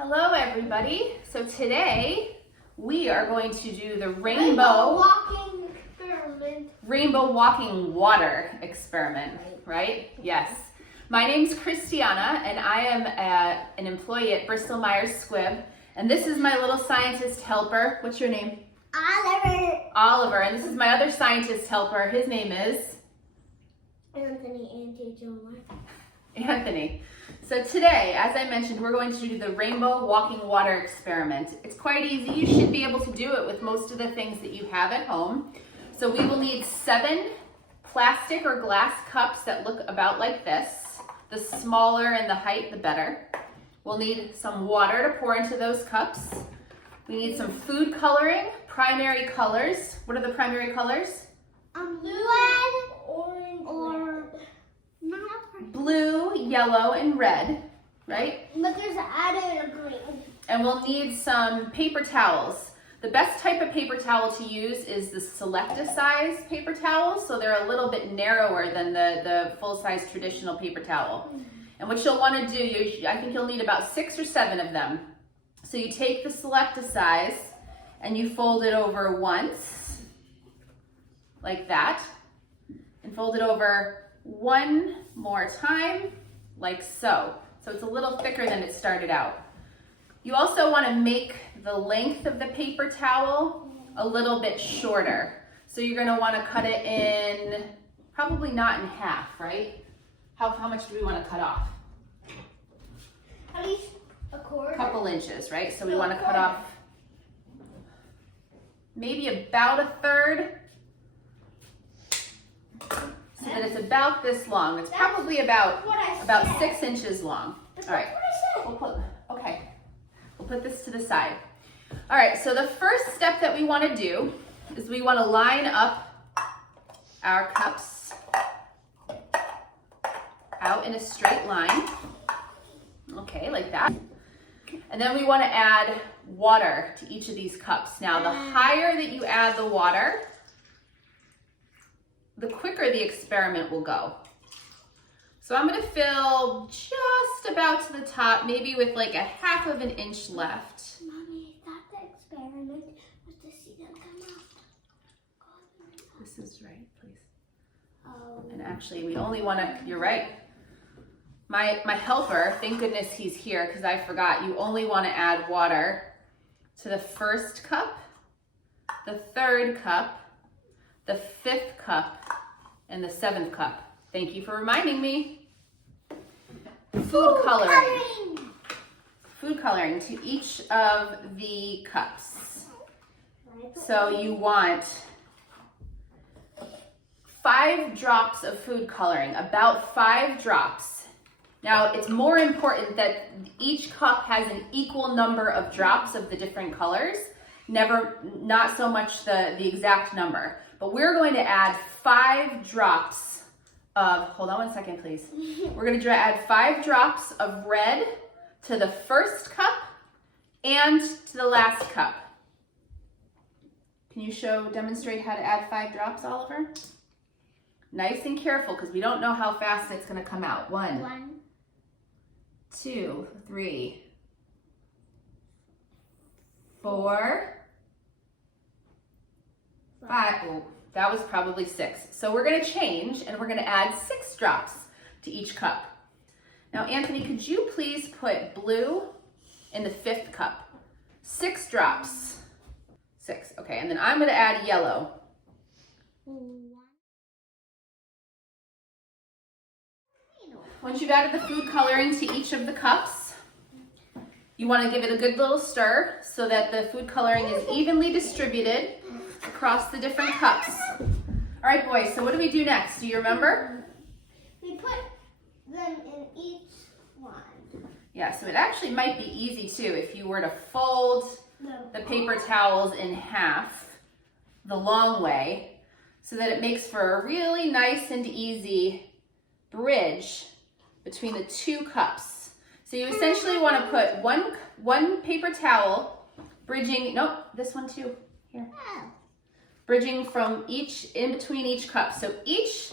Hello everybody. So today we are going to do the rainbow walking water experiment, right? Yes. My name's Christiane and I am an employee at Bristol Myers Squibb, and this is my little scientist helper. What's your name? Oliver. Oliver. And this is my other scientist helper. His name is? Anthony. So today, as I mentioned, we're going to do the rainbow walking water experiment. It's quite easy. You should be able to do it with most of the things that you have at home. So we will need 7 plastic or glass cups that look about like this. The smaller and the height, the better. We'll need some water to pour into those cups. We need some food coloring, primary colors. What are the primary colors? Red, orange, blue, yellow, and red, right? But there's added a green. And we'll need some paper towels. The best type of paper towel to use is the Selecta-size paper towels, so they're a little bit narrower than the full-size traditional paper towel. And what you'll want to do, I think you'll need about 6 or 7 of them. So you take the Selecta-size and you fold it over once, like that, and fold it over one more time, like so. So it's a little thicker than it started out. You also want to make the length of the paper towel a little bit shorter. So you're going to want to cut it in, probably not in half, right? How much do we want to cut off? At least a quarter. A couple inches, right? So we want to cut off maybe about 1/3. So that it's about this long. It's probably about 6 inches long. All right. We'll put this to the side. All right, so the first step that we want to do is we want to line up our cups out in a straight line. Okay, like that. And then we want to add water to each of these cups. Now, the higher that you add the water, the quicker the experiment will go. So I'm going to fill just about to the top, maybe with like a 1/2 inch left. Mommy, is that the experiment was to see them come out? This is right, please. Oh. And actually, we only want to, you're right. My helper, thank goodness he's here because I forgot, you only want to add water to the 1st cup, the 3rd cup, the 5th cup, and the 7th cup. Thank you for reminding me. Food coloring. Food coloring to each of the cups. So you want 5 drops of food coloring, about 5 drops. Now it's more important that each cup has an equal number of drops of the different colors, not so much the exact number. But we're going to add 5 drops of, hold on one second, please. We're going to add 5 drops of red to the 1st cup and to the last cup. Can you demonstrate how to add 5 drops, Oliver? Nice and careful, because we don't know how fast it's going to come out. 1, 2, 3, 4, 5. Oh, that was probably 6. So we're going to change and we're going to add 6 drops to each cup. Now, Anthony, could you please put blue in the 5th cup? 6 drops. 6. Okay, and then I'm going to add yellow. Once you've added the food coloring to each of the cups, you want to give it a good little stir so that the food coloring is evenly distributed across the different cups. All right, boys, so what do we do next? Do you remember? We put them in each one. Yeah, so it actually might be easy too if you were to fold the paper towels in half the long way so that it makes for a really nice and easy bridge between the 2 cups. So you essentially want to put one paper towel bridging, nope, this one too, here. Bridging from in between each cup. So each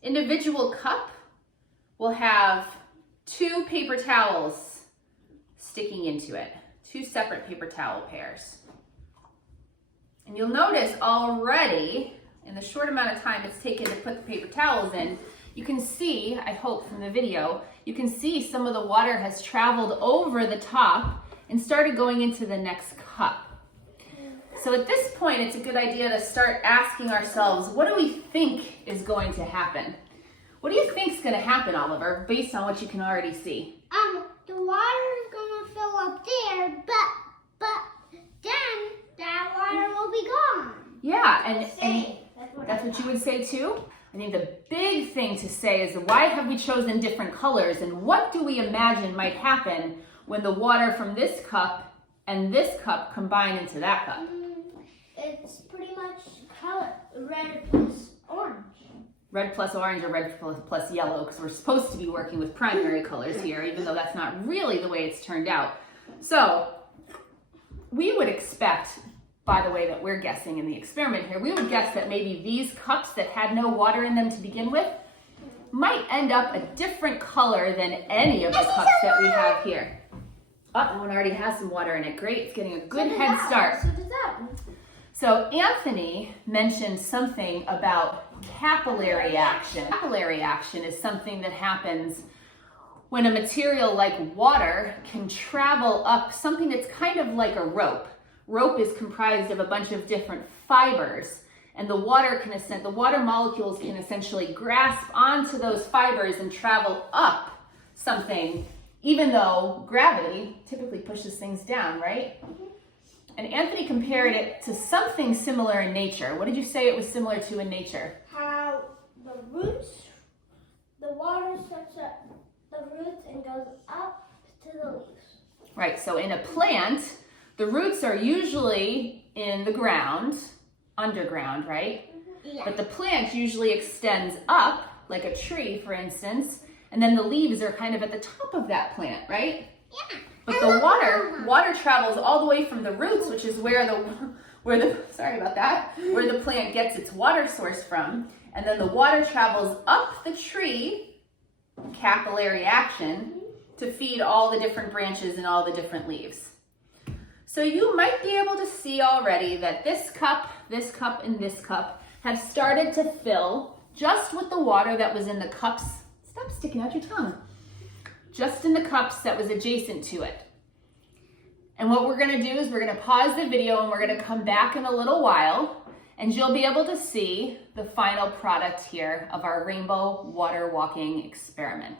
individual cup will have 2 paper towels sticking into it. 2 separate paper towel pairs. And you'll notice already, in the short amount of time it's taken to put the paper towels in, you can see, I hope from the video, you can see some of the water has traveled over the top and started going into the next cup. So at this point, it's a good idea to start asking ourselves, what do we think is going to happen? What do you think is going to happen, Oliver, based on what you can already see? The water is going to fill up there, but then that water will be gone. Yeah, and that's what you would say too? I think the big thing to say is, why have we chosen different colors, and what do we imagine might happen when the water from this cup and this cup combine into that cup? It's pretty much color, red plus orange. Red plus orange or red plus yellow, because we're supposed to be working with primary colors here, even though that's not really the way it's turned out. So we would expect, by the way that we're guessing in the experiment here, we would guess that maybe these cups that had no water in them to begin with might end up a different color than any of the cups that we have here. Oh, that one already has some water in it. Great, it's getting a good head start. So does that one. So Anthony mentioned something about capillary action. Capillary action is something that happens when a material like water can travel up something that's kind of like a rope. Rope is comprised of a bunch of different fibers, and the water molecules can essentially grasp onto those fibers and travel up something, even though gravity typically pushes things down, right? And Anthony compared it to something similar in nature. What did you say it was similar to in nature? How the water sets up the roots and goes up to the leaves. Right, so in a plant, the roots are usually in the ground, underground, right? Yeah. But the plant usually extends up, like a tree, for instance, and then the leaves are kind of at the top of that plant, right? Yeah. But the water travels all the way from the roots, which is where the plant gets its water source from, and then the water travels up the tree, capillary action, to feed all the different branches and all the different leaves. So you might be able to see already that this cup, and this cup have started to fill just with the water that was in the cups. Stop sticking out your tongue. Just in the cups that was adjacent to it. And what we're going to do is we're going to pause the video and we're going to come back in a little while, and you'll be able to see the final product here of our rainbow water walking experiment.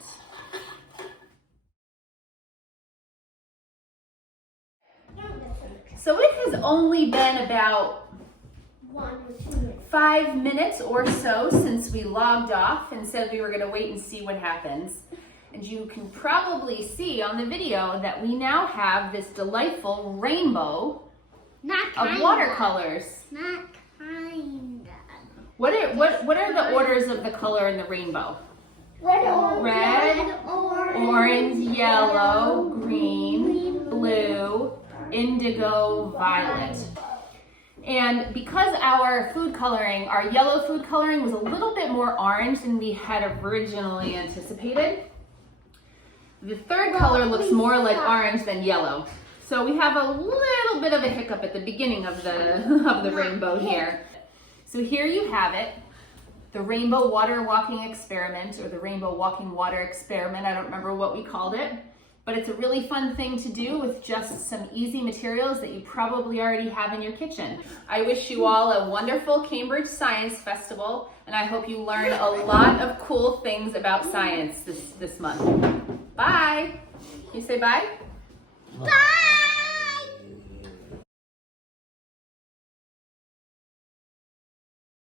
So it has only been about 1 or 2 minutes. 5 minutes or so since we logged off and said we were going to wait and see what happens. And you can probably see on the video that we now have this delightful rainbow of watercolors. Not kinda. What are the orders of the color in the rainbow? Red, Orange, yellow, green, blue, indigo, violet. And because our yellow food coloring was a little bit more orange than we had originally anticipated, the third color looks more like orange than yellow. So we have a little bit of a hiccup at the beginning of the rainbow here. So here you have it, the rainbow water walking experiment, or the rainbow walking water experiment. I don't remember what we called it, but it's a really fun thing to do with just some easy materials that you probably already have in your kitchen. I wish you all a wonderful Cambridge Science Festival, and I hope you learn a lot of cool things about science this month. Bye. Can you say bye? Bye!